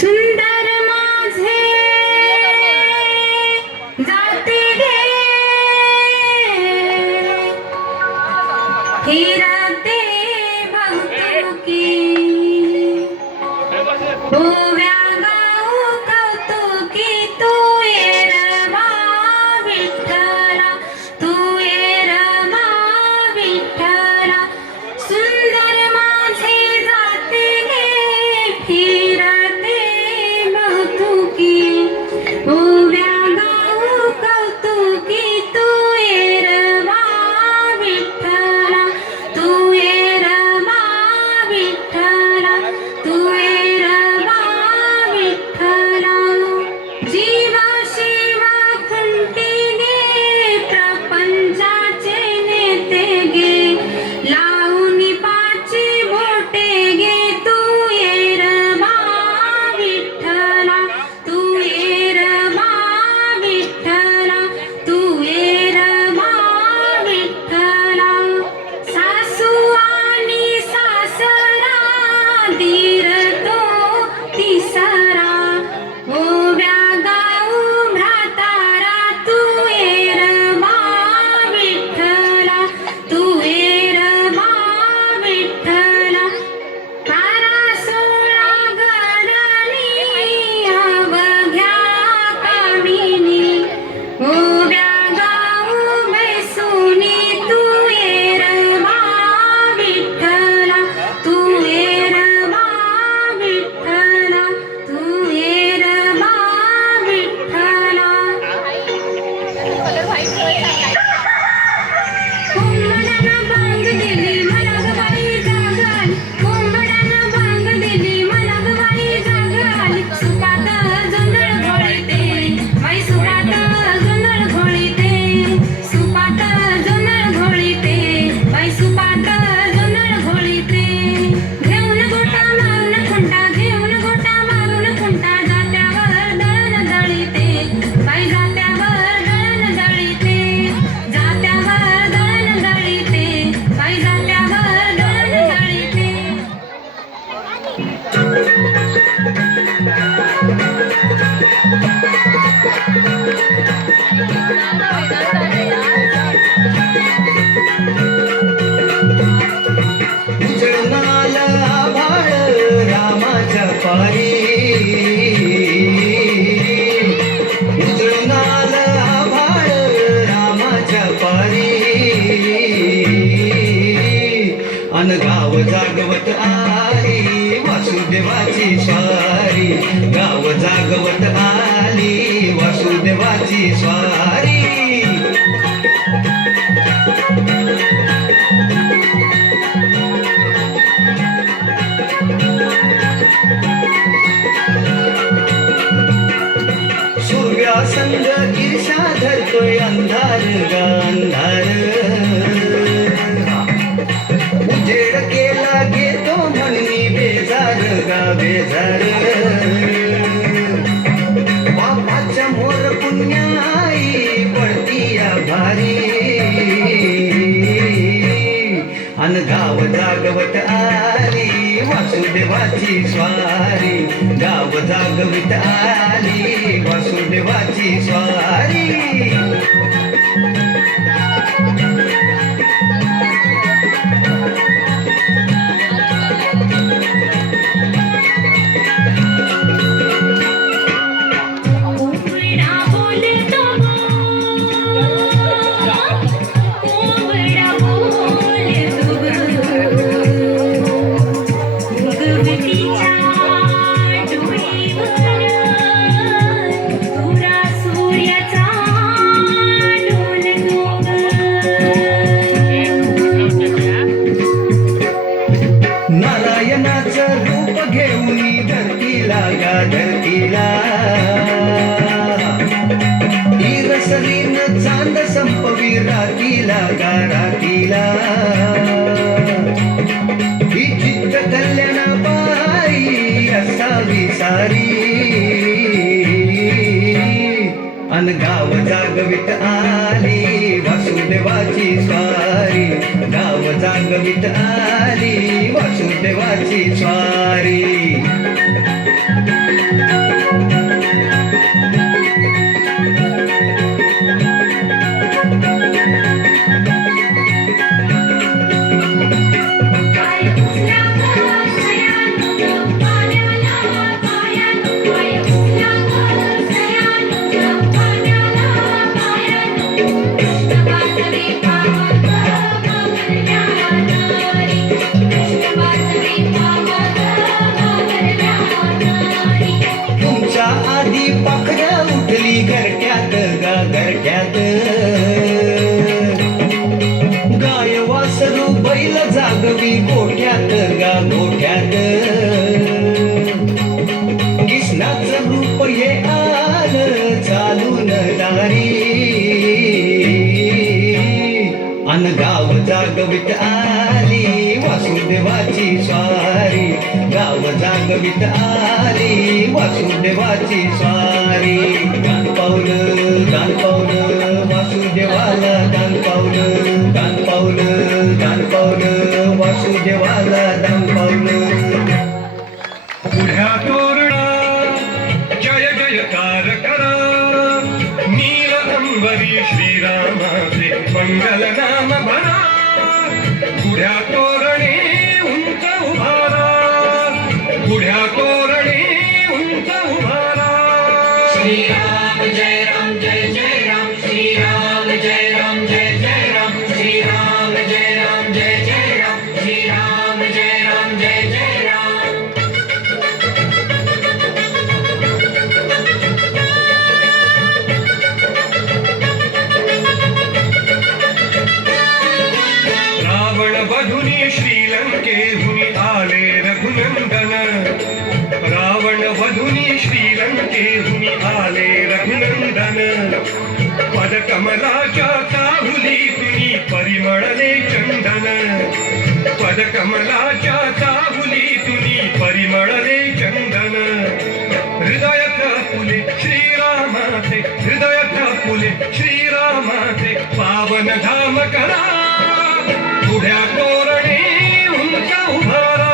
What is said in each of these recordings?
सुंदर माझे जाते गे फिरते बहुतुकी ओव्या गाऊ कौतुकी तू एरमा विठ्ठला तू एरमा विठ्ठला सुंदर माझे जाते गे फिरते बहुतुकी ओव्या गाऊ कौतुकी तू एरमा विठ्ठला तू एरमा विठ्ठला तू एरमा विठ्ठला जीवा शिवा खुंटीने प्रपंचाचे नेते गे लावून पाची बोटे गे तू एरमा विठ्ठला तू एरमा विठ्ठला तू एरमा विठ्ठला सासू आणि सासरा दीर तो तिसरा ओव्या गाऊ भ्रातारा तू एरमा विठ्ठला तू एरमा विठ्ठला तारा सोळा गडणी अवघ्या कामिनी ओव्या गाऊ बैसुनी तू एरमा विठ्ठला तू एरमा विठ्ठला तू एरमा विठ्ठला कोंबड्यानं बांग दिली मला ग बाई जाग आली कोंबड्यानं बांग दिली मला ग बाई जाग आली सुपात जोंधळ घोळीते बाई सुपात जोंधळ घोळीते सुपात जोंधळ घोळीते बाई सुपात जोंधळ घोळीते घेऊन गोटा मारून खुंटा घेऊन गोटा मारून खुंटा जात्यावर दळण दळीते बाई जात्यावर दळण दळीते जात्यावर दळण दळीते बाई जात्यावर दळण दळीते उजळणाल आभाळ रामाच्या पारी उजळणाल आभाळ रामाच्या पारी अन गाव जागवत आली वासुदेवाची स्वारी गाव जागवत आली वासुदेवाची स्वारी सूर्यासंग ईर्षा धरतोय अंधार गा अंधार उजेड केला घेतो म्हणनी बेजार गा बेजार बापाच्या मोर पुण्याई पडती या भारी अन गाव जागवत आली वासुदेवाची स्वारी गाव जागवित आली वासुदेवाची स्वारी कोंबडा बोलतो कोंबडा बोलतो भगवतीच्या डोळीवर तुरा सूर्याचा डोलतो नारायणाचं रूप घेऊन धरतीला गा धरतीला रसलीन चांद संपवी रातीला गा रातीला ही चित्त कल्याणाबाई असावी सारी अन गाव जागवित आली वासुदेवाची स्वारी गाव जागवित आली वासुदेवाची स्वारी वाजवित आली वासुदेवाची स्वारी दान पावलं वासुदेवाला दान पावलं वासुदेवाला दान पावलं पुढ्या तोरणा जय जयकार करा नील अंबरी श्रीरामाचे मंगल नाम भरा पुढ्या तोरणे उंच उभारा पुढ्या तोरणे उंच उभारा श्रीराम जय राम जय जय राम श्रीराम जय राम जय जय राम श्रीराम जय राम जय जय राम श्रीराम जय राम जय जय राम रावण वधुनी श्रीलंकेहुनी आले रघुनंदन रावण वधुनी श्रीलंकेहुनी आले रघुनंदन पदकमलाच्या चाहुली तुनी परिमळले चंदन पदकमलाच्या चाहुली तुनी परिमळले चंदन हृदयात फुले श्रीरामाचे हृदयात फुले श्रीरामाचे पावन धाम करा पुढ्या तोरणे उंच उभारा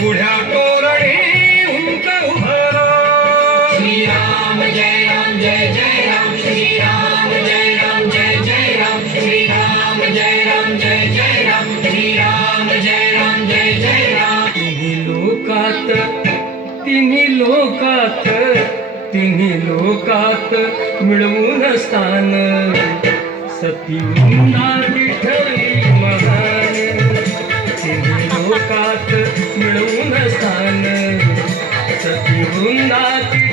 पुढ्या तोरणे उंच उभारा श्रीराम जय राम जय जय राम श्रीराम जय राम जय जय राम श्रीराम जय राम जय जय राम श्रीराम जय राम जय जय राम तिन्ही लोकात मिळवून स्थान सती उन्नाटी ठरली महान तिन्ही लोकात मिळवून स्थान सती उन्नाटी